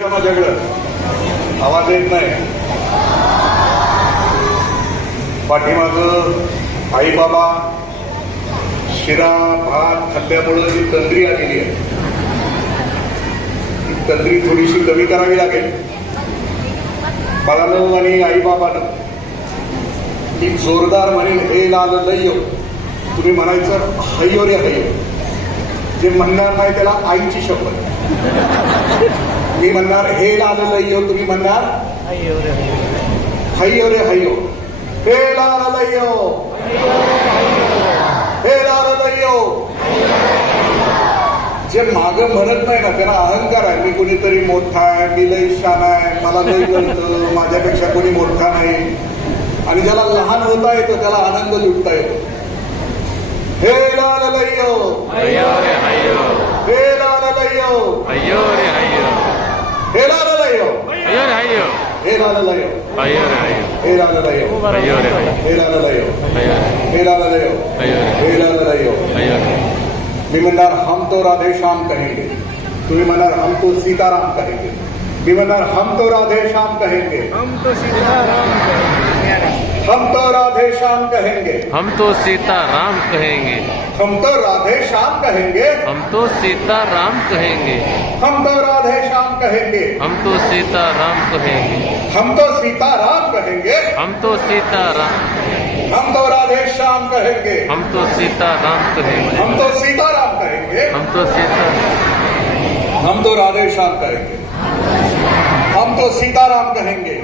का माझ्याकडं आवाज येत नाही. पाठीमाग आई बाबा शिरा भात खाल्ल्यामुळं जी तंद्री आलेली आहे. ती तंद्री थोडीशी कमी करावी लागेल. बाळानं आणि आईबाबानं ती जोरदार म्हणेल हे लाल लय्यो. तुम्ही म्हणायचं हैयो रे हय्यो. जे म्हणणार नाही त्याला आईची शपथ. मी म्हणणार हे लाल लय्यो तुम्ही म्हणणार? हय्यो रे हय्यो हे लाल लय्यो हे लाल लय्यो जे माग म्हणत नाही ना त्यांना अहंकार आहे. मी कोणीतरी मोठा आहे मी लय शान आहे मला लय कळतं माझ्यापेक्षा कोणी मोठा नाही. आणि ज्याला लहान होता येतं त्याला आनंद लुटता येतो. हे लाल लय्यो हे लाल लय्यो हे हे हे हे हे हे अय्यो रे मी म्हणणार हम तो राधे श्याम कहेंगे. तुम्ही म्हणणार हम तो सीताराम कहेंगे. मी म्हणणार हम तो राधे श्याम कहेंगे. हम तो सीताराम हम तो राधे श्याम कहेंगे हम तो सीता राम कहेंगे हम तो राधे श्याम कहेंगे हम तो सीता राम कहेंगे हम तो राधे श्याम कहेंगे हम तो सीता राम कहेंगे हम तो सीताराम कहेंगे हम तो सीता राम हम तो राधे श्याम कहेंगे हम तो सीता राम कहेंगे हम तो सीताराम कहेंगे हम तो सीता हम तो राधे श्याम कहेंगे हम तो सीताराम कहेंगे।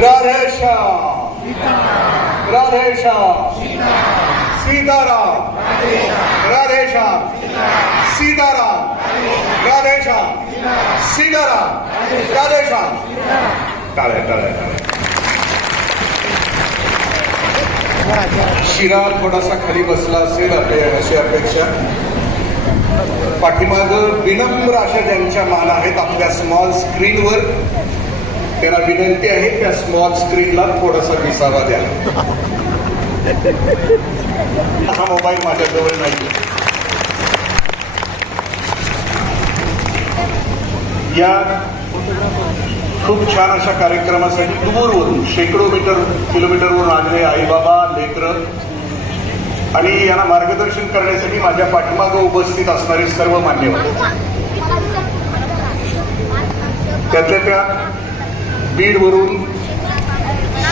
राधे श्याम। राधे श्याम। सीताराम। राधे श्याम। सीताराम। राधे श्याम। सीताराम। राधे श्याम। टाळ्या टाळ्या शिरा थोडासा खाली बसला असेल आपल्या अशी अपेक्षा। पाठीमाग विनम्र अशा ज्यांच्या मान आहेत आपल्या स्मॉल स्क्रीनवर त्यांना विनंती आहे त्या स्मॉल स्क्रीनला थोडासा दिसावा द्या. हा मोबाईल माझ्याजवळ नाही या खूप छान अशा कार्यक्रमासाठी दूरवरून शेकडो मीटर किलोमीटरवरून आलेले आईबाबा लेकरं आणि यांना मार्गदर्शन करण्यासाठी माझ्या पाठीमागं उपस्थित असणारे सर्व मान्यवर. त्यातल्या त्या बीडवरून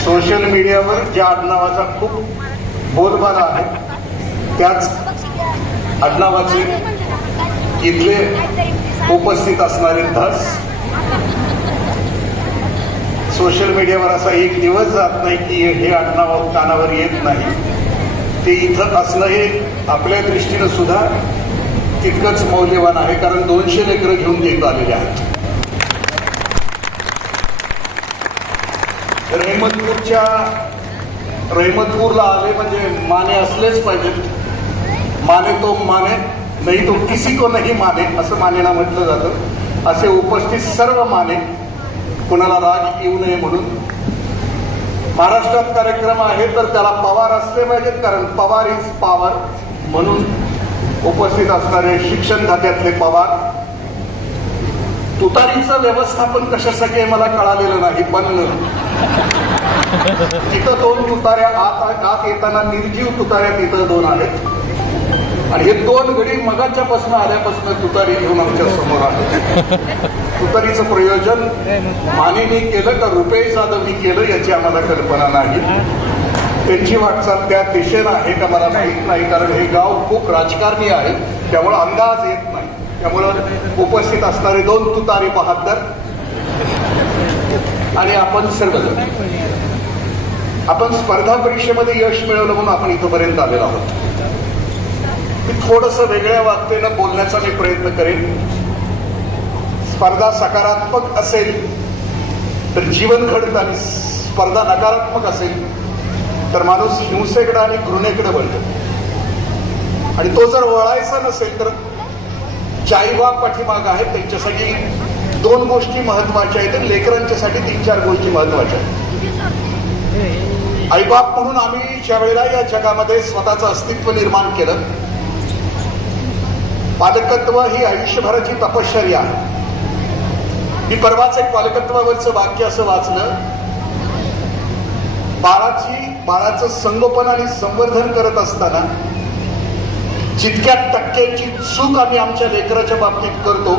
सोशल मीडियावर ज्या आडनावाचा खूप बोलबाला आहे त्याच आडनावाचे इथले उपस्थित असणारे धस सोशल मीडियावर असा एक दिवस जात नाही की हे आडनाव कानावर येत नाही. ते इथं असणं हे आपल्या दृष्टीनं सुद्धा तितकंच मौल्यवान आहे कारण दोनशे लेकरं घेऊन ते इथं आलेले आहेत. रेहमतपूरच्या रेहमतपूरला आले म्हणजे माने असलेच पाहिजेत माने तो माने नाही तो किसी को नाही माने असं मानेला म्हटलं जातं. असे उपस्थित सर्व माने कुणाला राग येऊ नये म्हणून महाराष्ट्रात कार्यक्रम आहे तर त्याला पवार असले पाहिजेत कारण पवार इज पॉवर म्हणून उपस्थित असणारे शिक्षण खात्यातले पवार. तुतारीचं व्यवस्थापन कशासाठी आहे मला कळालेलं नाही पण तिथं दोन तुताऱ्या आत आत येताना निर्जीव तुताऱ्या तिथं दोन आहेत. आणि हे दोन घडी मगाच्या पासून आल्यापासून तुतारी घेऊन आमच्यासमोर आहे. तुतारीचं प्रयोजन मानेने केलं का रुपेश जाधवनी केलं याची आम्हाला कल्पना नाही. त्यांची वाटचाल त्या दिशेनं आहे का मला माहीत नाही कारण हे गाव खूप राजकारणी आहे. त्यामुळं अंदाज येत नाही. त्यामुळं उपस्थित असणारे दोन तुतारी बहात्तर आणि आपण सर्वजण. आपण स्पर्धा परीक्षेमध्ये यश मिळवलं म्हणून आपण इथंपर्यंत आलेलो आहोत. मी थोडस वेगळ्या वागतेनं बोलण्याचा मी प्रयत्न करेन. स्पर्धा सकारात्मक असेल तर जीवन घडतं आणि स्पर्धा नकारात्मक असेल तर माणूस हिंसेकडे आणि घृणेकडे वळतो. आणि तो जर वळायचा नसेल तर जाईबाब पाठीमाग आहेत त्यांच्यासाठी दोन गोष्टी महत्त्वाच्या आहेत आणि लेकरांच्यासाठी तीन चार गोष्टी महत्त्वाच्या आहेत. आईबाप म्हणून आम्ही ज्या वेळेला या जगामध्ये स्वतःचं अस्तित्व निर्माण केलं पालकत्व ही आयुष्यभराची तपश्चर्या आहे. मी परवाच एक पालकत्वावरचं वाक्य असं वाचलं. बाळाची बाळाचं संगोपन आणि संवर्धन करत असताना जितक्या टक्क्याची चूक आम्ही आमच्या लेकराच्या बाबतीत करतो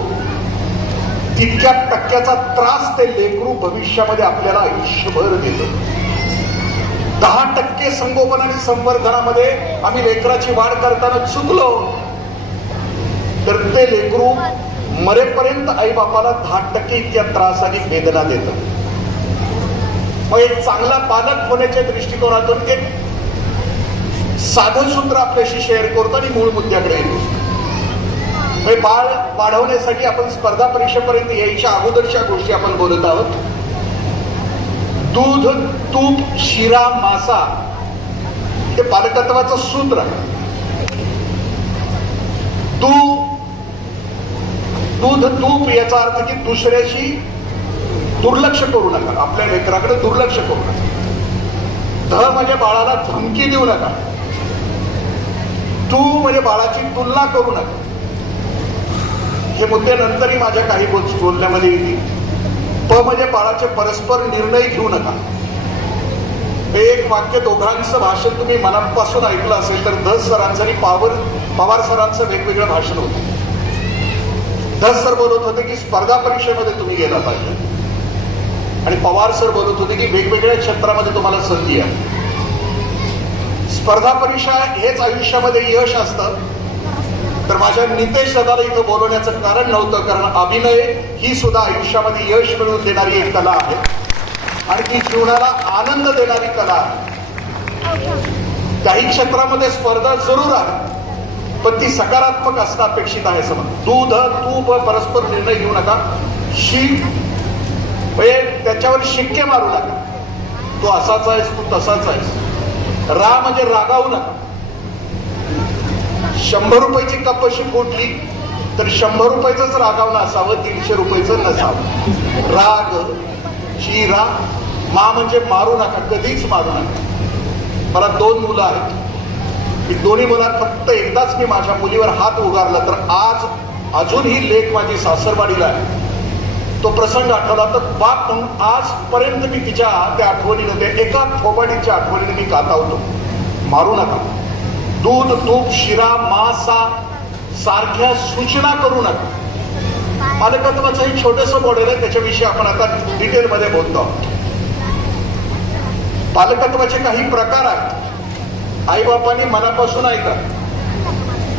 तितक्या टक्क्याचा त्रास ते लेकरू भविष्यामध्ये आपल्याला आयुष्यभर देतं. दहा टक्के संगोपन आणि संवर्धनामध्ये आम्ही लेकराची वाढ करताना चुकलो. तर ते लेकरू मरेपर्यंत आई बापाला दहा टक्के इतक्या त्रास आणि वेदना देतं. मग एक चांगला पालक होण्याच्या दृष्टिकोनातून एक साधन सूत्र आपल्याशी शेअर करतो आणि मूळ मुद्द्याकडे येतो. म्हणजे बाळ वाढवण्यासाठी आपण स्पर्धा परीक्षेपर्यंत यायच्या अगोदरच्या गोष्टी आपण बोलत आहोत. दूध तूप शिरा मासा हे पालकत्वाचं सूत्र आहे. तू दूध तूप याचा अर्थ की दुसऱ्याशी दुर्लक्ष करू नका. आपल्या लेकराकडे दुर्लक्ष करू नका. ध म्हणजे बाळाला धमकी देऊ नका. तू म्हणजे बाळाची तुलना करू नका. हे मुद्दे नंतरही माझ्या काही बोल बोलण्यामध्ये येतील. प म्हणजे बाळाचे परस्पर निर्णय घेऊ नका. हे एक वाक्य दोघांचं भाषण तुम्ही मनापासून ऐकलं असेल तर दस सरांचं आणि पावर पवार सरांचं वेगवेगळं भाषण होतं. दस सर बोलत होते की स्पर्धा परीक्षेमध्ये तुम्ही गेला पाहिजे. आणि पवार सर बोलत होते की वेगवेगळ्या क्षेत्रामध्ये तुम्हाला संधी आहे. स्पर्धा परीक्षा हेच आयुष्यामध्ये यश असतं. तर माझ्या नितेश दादाला इथं बोलवण्याचं कारण नव्हतं कारण अभिनय ही सुद्धा आयुष्यामध्ये यश मिळवून देणारी एक कला आहे. आणि ती जीवनाला आनंद देणारी कला आहे. काही क्षेत्रामध्ये स्पर्धा जरूर आहे. पण ती सकारात्मक असणं अपेक्षित आहे समज दूध तूप परस्पर निर्णय घेऊ नका. शी म्हणजे त्याच्यावर शिक्के मारू नका. तू असाच आहेस तू तसाच आहेस. रा म्हणजे रागावू नका. शंभर रुपयाची कप अशी फुटली तर शंभर रुपयाचंच रागावणं असावं दीडशे रुपयाचं नसावं. राग शिरा मा म्हणजे मारू नका कधीच मारू नका. मला दोन मुलं आहेत. की दोन्ही मुलात फक्त एकदाच मी माझ्या मुलीवर हात उगारला तर आज अजूनही लेख माझी सासरवाडीला आहे. तो प्रसंग आठवला तर बाप म्हणून आजपर्यंत मी तिच्या त्या आठवणीनं त्या एका थोबाडीच्या आठवणीने मी कातावतो मारू नका. दूध तूप शिरा मासा सारख्या सूचना करू नका. मालकत्वाचं हे छोटस मॉडेल आहे त्याच्याविषयी आपण आता डिटेलमध्ये बोलतो आहोत. पालकत्वाचे काही प्रकार आहेत. आईबापांनी मनापासून ऐका.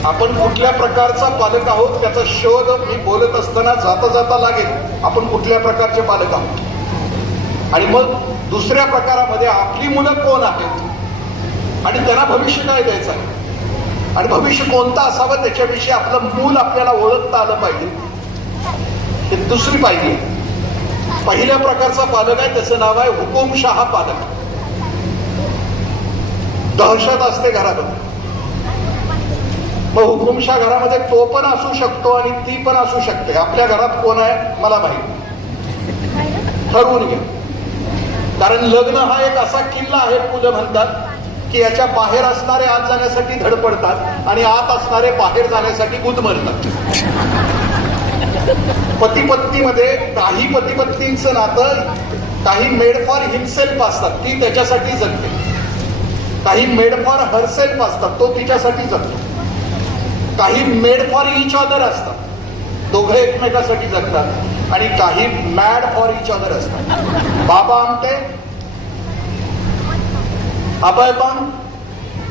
आपण कुठल्या प्रकारचा पालक आहोत त्याचा शोध मी बोलत असताना जाता जाता लागेल. आपण कुठल्या प्रकारचे पालक आहोत? आणि मग दुसऱ्या प्रकारामध्ये आपली मुलं कोण आहेत? आणि त्यांना भविष्य काय द्यायचं आहे? आणि भविष्य कोणतं असावं? त्याच्याविषयी आपलं मूल आपल्याला ओळखता आलं पाहिजे. हे दुसरी पाहिजे पहिल्या प्रकारचा पालक आहे त्याचं नाव आहे हुकुमशहा पालक. दहशत असते घरामध्ये मग हुकुमशा घरामध्ये तो पण असू शकतो आणि ती पण असू शकते. आपल्या घरात कोण आहे? मला माहिती ठरवून घ्या. कारण लग्न हा एक असा किल्ला आहे मुलं म्हणतात की याच्या बाहेर असणारे आत जाण्यासाठी धडपडतात आणि आत असणारे बाहेर जाण्यासाठी गुदमरतात पती पत्नीमध्ये काही पती पत्नींचं नातं काही मेड फॉर हिमसेल्फ असतात ती त्याच्यासाठी जगते. काही मेड फॉर हरसेल्फ असतात तो तिच्यासाठी जगतो. काही मेड फॉर इच अदर असतात दोघं एकमेकासाठी जगतात आणि काही मॅड फॉर इच अदर असतात. बाबा आमटे अभयबान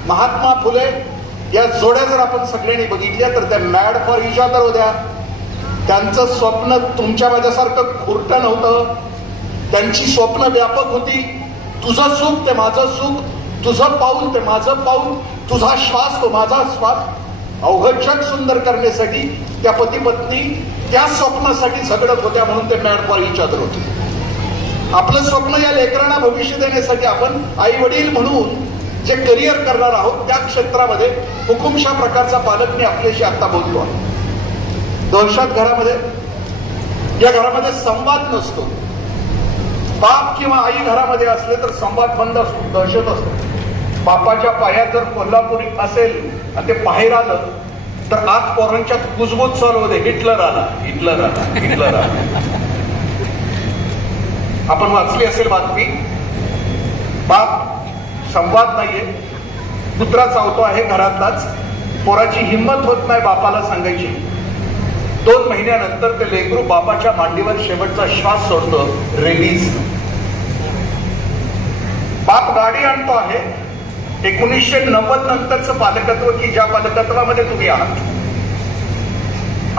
महात्मा फुले या जोड्या जर आपण सगळ्यांनी बघितल्या तर त्या मॅड फॉर इच अदर होत्या. त्यांचं स्वप्न तुमच्या माझ्यासारखं खुरटं नव्हतं. त्यांची स्वप्न व्यापक होती. तुझं सुख ते माझं सुख. तुझं पाऊल ते माझं पाऊल तुझा श्वास तो माझा श्वास. अवघड जग सुंदर करण्यासाठी त्या पती पत्नी त्या स्वप्नासाठी झगडत होत्या म्हणून ते मॅड फॉर इच अदर होते. आपलं स्वप्न या लेकरांना भविष्य देण्यासाठी आपण आई वडील म्हणून जे करिअर करणार आहोत त्या क्षेत्रामध्ये हुकुमशा प्रकारचा पालक मी आपल्याशी आता बोलतो आहे. दहशत घरामध्ये या घरामध्ये संवाद नसतो. बाप किंवा आई घरामध्ये असले तर संवाद बंद असतो दहशत असतो. बापाच्या पायात जर कोल्हापुरी असेल आणि ते बाहेर आलं तर आत पोरांच्यात कुजबूज चालू होते. हिटलर आला हिटलर आला हिटलर आला. आपण वाचली असेल बातमी. बाप संवाद नाहीये. कुत्रा चावतो आहे घरातलाच. पोराची हिंमत होत नाही बापाला सांगायची. दोन महिन्यानंतर ते लेकरू बापाच्या मांडीवर शेवटचा श्वास सोडतो. रेलीज बाप गाडी आणतो आहे. एकोणीसशे नव्वद नंतरचं पालकत्व की ज्या पालकत्वामध्ये तुम्ही आहात?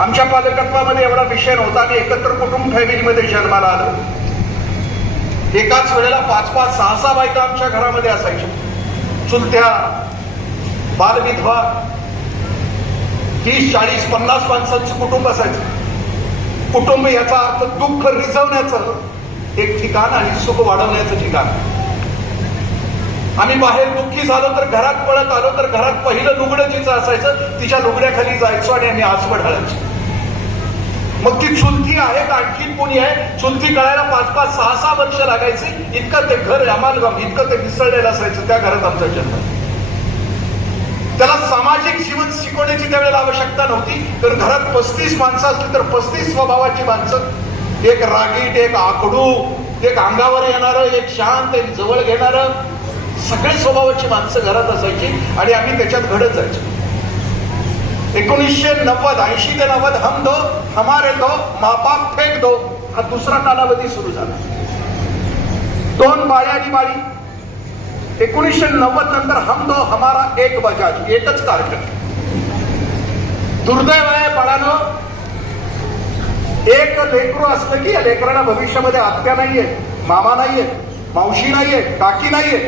आमच्या पालकत्वामध्ये एवढा विषय नव्हता. आम्ही एकत्र कुटुंब फॅमिलीमध्ये जन्माला आलो. एकाच वेळेला पाच पाच सहा सहा बायका आमच्या घरामध्ये असायच्या. चुलत्या बालविधवा तीस चाळीस पन्नास माणसांचं कुटुंब असायचं. कुटुंब याचा अर्थ दुःख रिझवण्याचं एक ठिकाण आणि सुख वाढवण्याचं ठिकाण. आम्ही बाहेर दुःखी झालो तर घरात पळत आलो तर घरात पहिलं लुगडं जिचं असायचं तिच्या लुगड्याखाली जायचो आणि आम्ही आसवड ढाळायचो मग ती चुलती आहे का आणखी कोणी आहे? चुलती कळायला पाच पाच सहा सहा वर्ष लागायचे. इतकं ते घर अमालगम इतकं ते मिसळलेलं असायचं त्या घरात आमचा जन्म. त्याला सामाजिक जीवन शिकवण्याची त्यावेळेला आवश्यकता नव्हती. तर घरात पस्तीस माणसं असली तर पस्तीस स्वभावाची माणसं. एक रागीट एक आकडू एक अंगावर येणारं एक शांत एक जवळ घेणारं. सगळे स्वभावाची माणसं घरात असायची आणि आम्ही त्याच्यात घडत जायचो. एकोणीसशे नव्वद ऐंशी ते नव्वद हम दो हमारे दो मापाप फेक दो हा दुसरा कालावधी सुरू झाला. दोन बाया आणि बाळी. एकोणीसशे नव्वद नंतर हम दो हमारा एक बजाज एकच कार्यक्रम दुर्दैव आहे बाळानं एक लेकरू असलं की या लेकरांना भविष्यामध्ये आत्या नाहीये मामा नाहीये मावशी नाहीये काकी नाहीये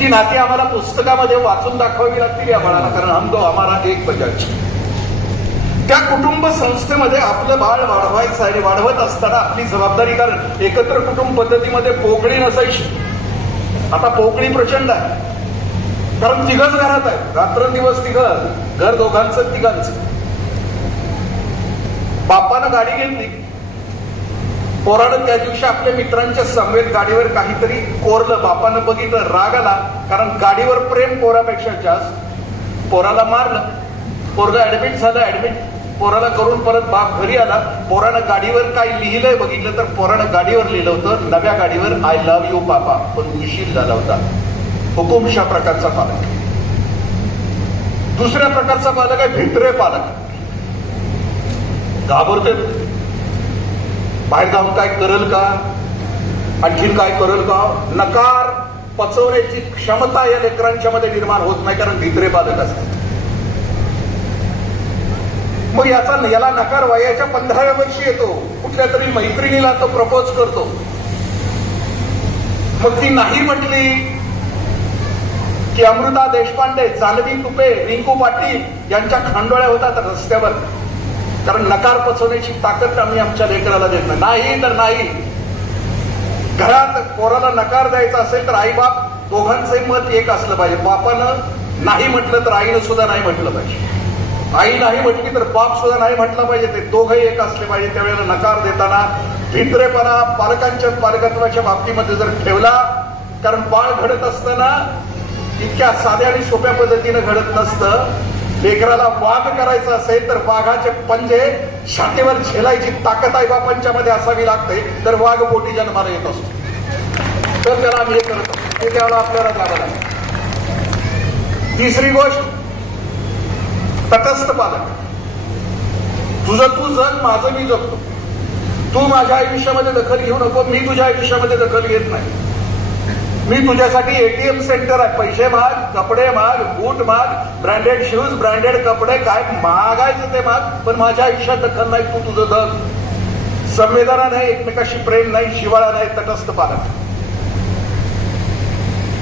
ती नाती आम्हाला पुस्तकामध्ये वाचून दाखवावी लागतील या बाळाला कारण हम दो आम्हाला एक बजाज त्या कुटुंब संस्थेमध्ये आपलं बाळ वाढवायचं आणि वाढवत असताना आपली जबाबदारी कारण एकत्र कुटुंब पद्धतीमध्ये पोकळी नसायची. आता पोकळी प्रचंड आहे. कारण तिघच घरात आहे रात्रंदिवस तिघं घर दोघांचं तिघांचं. बापानं गाडी घेतली. पोरानं त्या दिवशी आपल्या मित्रांच्या समवेत गाडीवर काहीतरी कोरलं बापानं बघितलं राग आला. कारण गाडीवर प्रेम पोरापेक्षा जास्त. पोराला मारलं. पोरगा ऍडमिट झालं ऍडमिट पोराला करून परत बाप घरी आला. पोरानं गाडीवर काय लिहिलंय बघितलं तर पोरानं गाडीवर लिहिलं होतं नव्या गाडीवर आय लव्ह यू बाबा पण उशीर झाला होता. हुकुमशा प्रकारचा पालक. दुसऱ्या प्रकारचा पालक आहे भित्रे पालक. घाबरते बाहेर जाऊन काय करल का? आणखीन काय करल का? नकार पचवण्याची क्षमता या लेकरांच्या मध्ये निर्माण होत नाही कारण भित्रे बाधक असतात. मग याचा याला नकार वयाच्या पंधराव्या वर्षी येतो. कुठल्या तरी मैत्रिणीला तो प्रपोज करतो. मग ती नाही म्हटली की अमृता देशपांडे जान्हवी तुपे रिंकू पाटील यांच्या खांडोळ्या होतात रस्त्यावर. कारण नकार पचवण्याची ताकद आम्ही आमच्या लेकराला देत नाही. तर नाही. घरात पोराला नकार द्यायचा असेल तर आई बाप दोघांचंही मत एक असलं पाहिजे. बापानं नाही म्हटलं तर आईनं सुद्धा नाही म्हटलं पाहिजे. आई नाही म्हटली तर बाप सुद्धा नाही म्हटलं पाहिजे. ते दोघंही एक असले पाहिजे. त्यावेळेला नकार देताना भित्रेपणा पालकांच्या पालकत्वाच्या बाबतीमध्ये जर ठेवला कारण बाळ घडत असताना इतक्या साध्या आणि सोप्या पद्धतीनं घडत नसतं लेकराला वाघ करायचा असेल तर वाघाचे पंजे छातीवर झेलायची ताकद आई बापांच्या मध्ये असावी लागते. तर वाघ पोटी जन्माला येत असतो. तर त्याला आम्ही हे करत असतो. ते त्याला आपल्याला जावं लागतं. तिसरी गोष्ट तटस्थ पालक. तुझं तू जग माझं मी जगतो. तू माझ्या आयुष्यामध्ये दखल घेऊ नको मी तुझ्या आयुष्यामध्ये दखल घेत नाही. मी तुझ्यासाठी एटीएम सेंटर आहे. पैसे माग कपडे माग बूट माग ब्रँडेड शूज ब्रँडेड कपडे काय मागायचं ते माग. पण माझ्या आयुष्यात दखल नाही तू तुझं दग संवेदना नाही एकमेकाशी प्रेम नाही शिवाळा नाही तटस्थ पालक.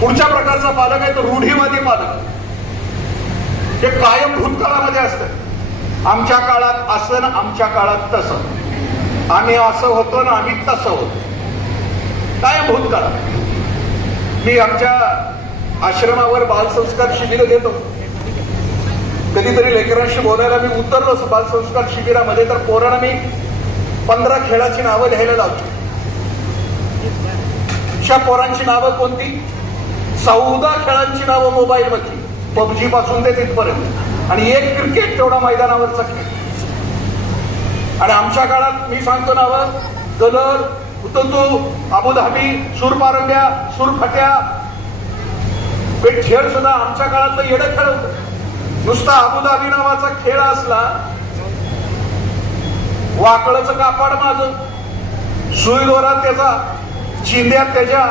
पुढच्या प्रकारचा पालक आहे तो रूढीवादी पालक. हे कायम भूतकाळामध्ये असतं. आमच्या काळात असं ना आमच्या काळात तसं. आम्ही असं होतो ना आम्ही तसं होतो. कायम भूतकाळात मी आमच्या आश्रमावर बालसंस्कार शिबिर घेतो कधीतरी लेकरांशी बोलायला मी उतरलो बालसंस्कार शिबिरामध्ये तर पोरांना मी पंधरा खेळाची नावं लिहायला लावतो अशा पोरांची नावं कोणती? चौदा खेळांची नावं मोबाईल मध्ये पबजी पासून ते तिथपर्यंत. आणि एक क्रिकेट तेवढा मैदानावरचा खेळ. आणि आमच्या काळात मी सांगतो नावं कलर तो तो अबुधाबी सूरपारंब्या सूरफट्या खेळ सुद्धा आमच्या काळातलं येडं खेळ होत नुसता अबुधाबी नावाचा खेळ असला वाकळचं कापड माझं सुई दोरा त्याचा चिंध्यात त्याच्या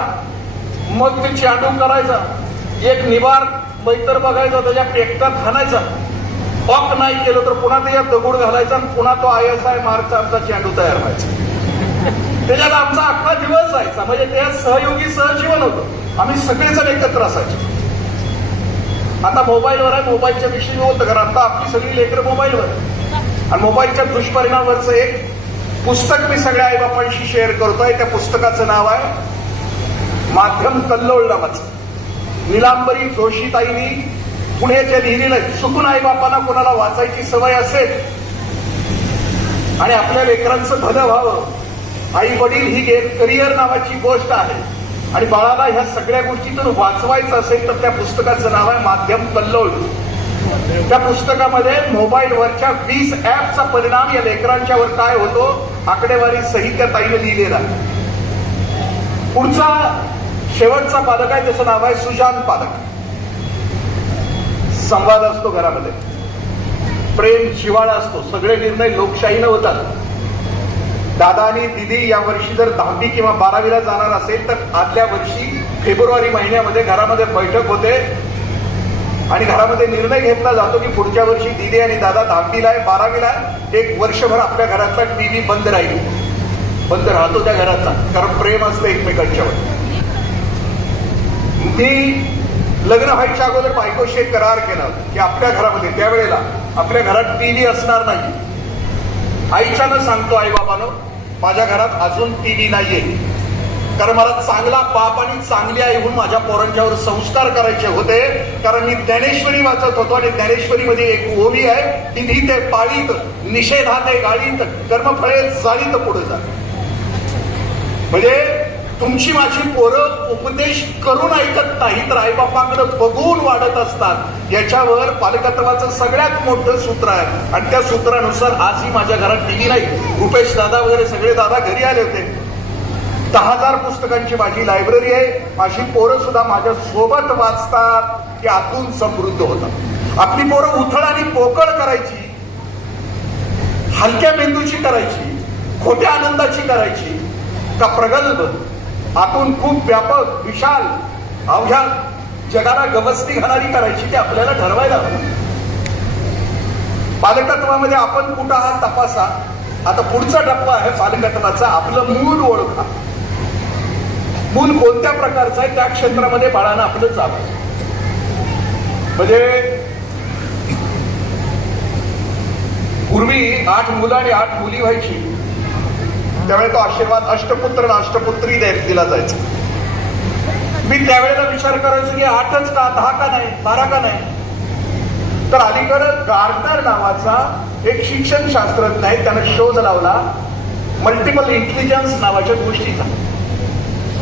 मग ते चांडू करायचा एक निवार मैत्र बघायचा त्याच्या पेकतात खाणायचा पॉक नाही केलं तर पुन्हा त्याच्यात दगड घालायचा आणि पुन्हा तो आय एस आय मार्कचा आमचा चेंडू तयार व्हायचा त्याच्यात आमचा अख्खा दिवस जायचा. म्हणजे त्यात सहयोगी सहजीवन होतं. आम्ही सगळेजण एकत्र असायचो. आता मोबाईलवर आहे मोबाईलच्या विषयी होतं कारण आता आपली सगळी लेकरं मोबाईलवर आहे. आणि मोबाईलच्या दुष्परिणामावरचं एक पुस्तक मी सगळ्या आईबापांशी शेअर करतोय. त्या पुस्तकाचं नाव आहे माध्यम कल्लोळ नावाचं निलांबरी जोशीताईनी पुण्याच्या लिहिलेलं चुकून आईबापांना कोणाला वाचायची सवय असेल आणि आपल्या लेकरांचं भलं व्हावं आई वडील ही एक करिअर नावाची गोष्ट आहे. आणि बाळाला ह्या सगळ्या गोष्टीतून वाचवायचं असेल तर त्या पुस्तकाचं नाव आहे माध्यम कल्लोळ त्या पुस्तकामध्ये मोबाईलवरच्या वीस ऍपचा परिणाम या लेकरांच्यावर काय होतो आकडेवारी सहित त्या ताईने लिहिलेला. आहे. पुढचा शेवटचा पालक आहे त्याचं नाव आहे सुजान पालक. संवाद असतो घरामध्ये. प्रेम शिवाळा असतो. सगळे निर्णय लोकशाहीनं होतात. दादा आणि दिदी या वर्षी जर दहावी किंवा बारावीला जाणार असेल तर आदल्या वर्षी फेब्रुवारी महिन्यामध्ये घरामध्ये बैठक होते. आणि घरामध्ये निर्णय घेतला जातो की पुढच्या वर्षी दिदी आणि दादा दहावीला आहे बारावीला आहे. एक वर्षभर आपल्या घरातला टीव्ही बंद राहील. बंद राहतो त्या घराचा कारण प्रेम असतं एकमेकांच्यावर ती लग्न व्हायच्या अगोदर बायकोशी एक करार केला की आपल्या घरामध्ये त्यावेळेला आपल्या घरात टीव्ही असणार नाही. आईच्यानं सांगतो आई बाबानं माझ्या घरात अजून टी व्ही नाही नाहीये. कारण मला चांगला बाप आणि चांगली आई होऊन माझ्या पोरांच्यावर संस्कार करायचे होते. कारण मी ज्ञानेश्वरी वाचत होतो आणि ज्ञानेश्वरीमध्ये एक ओवी आहे. तिन्ही ते पाळीत निषेधाते गाळीत कर्मफळे जाळीत पुढे जा म्हणजे तुमची माझी पोरं उपदेश करून ऐकत नाही तर आईबापाकडे बघून वाढत असतात. याच्यावर पालकत्वाचं सगळ्यात मोठं सूत्र आहे. आणि त्या सूत्रानुसार आजही माझ्या घरात टीव्ही नाही. रुपेश दादा वगैरे सगळे दादा घरी आले होते. दहा हजार पुस्तकांची माझी लायब्ररी आहे. माझी पोरं सुद्धा माझ्या सोबत वाचतात की आतून समृद्ध होतात. आपली पोरं उथळ आणि पोकळ करायची हलक्या मेंदूची करायची खोट्या आनंदाची करायची का प्रगल्भ? आपण खूप व्यापक विशाल अवघ्या जगाला गवसती घालणारी करायची ते आपल्याला ठरवायला हवं. पालकत्वामध्ये आपण कुठं आहात तपासा. आता पुढचा टप्पा आहे पालकत्वाचा. आपलं मूल ओळखा. मूल कोणत्या प्रकारचं आहे? त्या क्षेत्रामध्ये बाळानं आपलं जावं. म्हणजे पूर्वी आठ मुलं आणि आठ मुली व्हायची. त्यावेळेला तो आशीर्वाद अष्टपुत्र आणि अष्टपुत्री दिला जायचा. मी त्यावेळेला विचार करायचो की आठच का दहा का नाही बारा का नाही? तर अलीकडं गार्डनर नावाचा एक शिक्षण शास्त्रज्ञ आहे त्यानं शोध लावला मल्टिपल इंटेलिजन्स नावाच्या गोष्टीचा.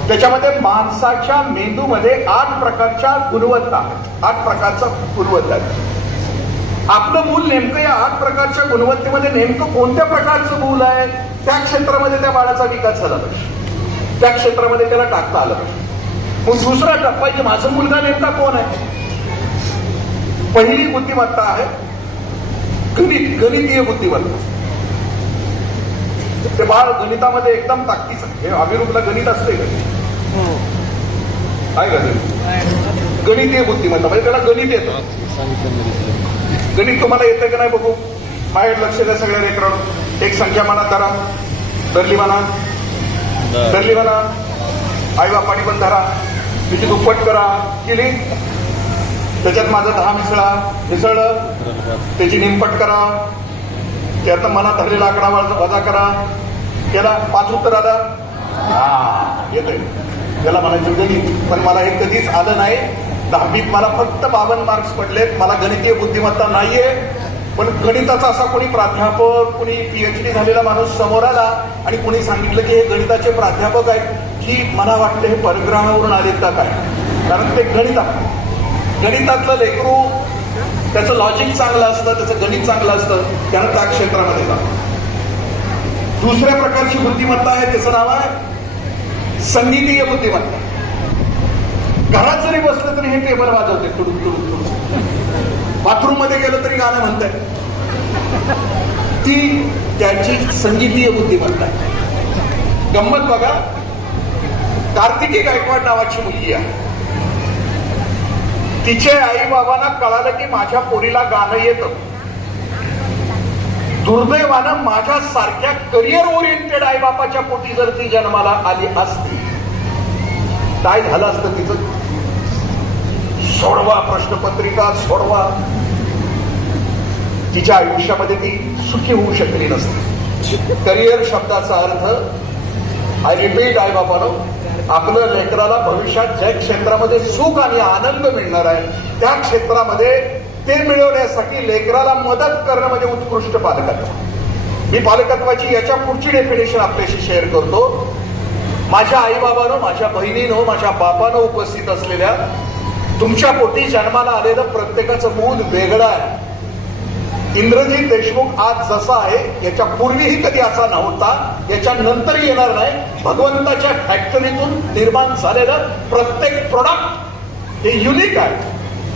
त्याच्यामध्ये माणसाच्या मेंदूमध्ये आठ प्रकारच्या गुणवत्ता आहेत. आठ प्रकारचा गुणवत्ता आहे आपलं मूल नेमकं या आठ प्रकारच्या गुणवत्तेमध्ये नेमकं कोणत्या प्रकारचं मूल आहे? त्या क्षेत्रामध्ये त्या बाळाचा विकास झाला पाहिजे. त्या क्षेत्रामध्ये त्याला टाकता आलं पाहिजे. मग दुसरा टप्पा की माझा मुलगा नेमका कोण आहे? पहिली बुद्धिमत्ता आहे गणित गणितीय बुद्धिमत्ता. ते बाळ गणितामध्ये एकदम ताकतीच हे अभिरूपला गणित असते गणित. आहे गणित. गणितीय बुद्धिमत्ता म्हणजे त्याला गणित येतं. गणित तुम्हाला येतं की नाही बघू? बाहेर लक्ष द्या सगळ्या लेकरांनो एक संख्या म्हणा धरा. धरली म्हणा धरली म्हणा आई बापानी पण धरा. तिची दुप्पट करा. केली? त्याच्यात माझं दहा मिसळा. मिसळलं. त्याची निमपट करा. त्यातनं मनात धरलेला आकडा वजा वजा करा. त्याला पाच उत्तर आलं. हा येतंय. त्याला म्हणायचं गणित पण मला हे कधीच आलं नाही. दहावीत मला फक्त बावन्न मार्क्स पडलेत मला गणितीय बुद्धिमत्ता नाहीये. पण गणिताचा असा कोणी प्राध्यापक कोणी पीएचडी झालेला माणूस समोर आला आणि कोणी सांगितलं की हे गणिताचे प्राध्यापक आहेत की मला वाटतं हे परग्रहावरून आलेत का काय? कारण ते गणित आहे. गणितातलं लेकरू त्याचं लॉजिक चांगलं असतं त्याचं गणित चांगलं असतं त्यानं त्या क्षेत्रामध्ये जातं दुसऱ्या प्रकारची बुद्धिमत्ता आहे त्याचं नाव आहे संगीतीय बुद्धिमत्ता. घरात जरी बसलं तरी हे टेबल वाजवते. तुडून तुडून बाथरूममध्ये गेलं तरी गाणं म्हणतंय. ती त्याची संगीतीय बुद्धिमत्ता आहे. गंमत बघा. कार्तिकी गायकवाड नावाची मुलगी आहे. तिचे आई बाबांना कळालं की माझ्या पोरीला गाणं येतं. दुर्दैवानं माझ्या सारख्या करिअर ओरिएंटेड आई बापाच्या पोटी जर ती जन्माला आली असती. काय झालं असतं तिचं? सोडवा प्रश्नपत्रिका सोडवा. तिच्या आयुष्यामध्ये ती सुखी होऊ शकली नसती. करिअर शब्दाचा अर्थ आय रिपीट आई बाबानो आपल्या लेकराला भविष्यात ज्या क्षेत्रामध्ये सुख आणि आनंद मिळणार आहे त्या क्षेत्रामध्ये ते मिळवण्यासाठी लेकराला मदत करणं म्हणजे उत्कृष्ट पालकत्व. मी पालकत्वाची याच्या पुढची डेफिनेशन आपल्याशी शेअर करतो. माझ्या आईबाबानं माझ्या बहिणीनं माझ्या बापानं उपस्थित असलेल्या तुमच्या पोटी जन्माला आलेलं प्रत्येकाचं मूल वेगळं आहे. इंद्रजीत देशमुख आज जसा आहे याच्या पूर्वीही कधी असा नव्हता याच्या नंतर येणार नाही. भगवंताच्या फॅक्टरीतून निर्माण झालेलं प्रत्येक प्रोडक्ट हे युनिक आहे.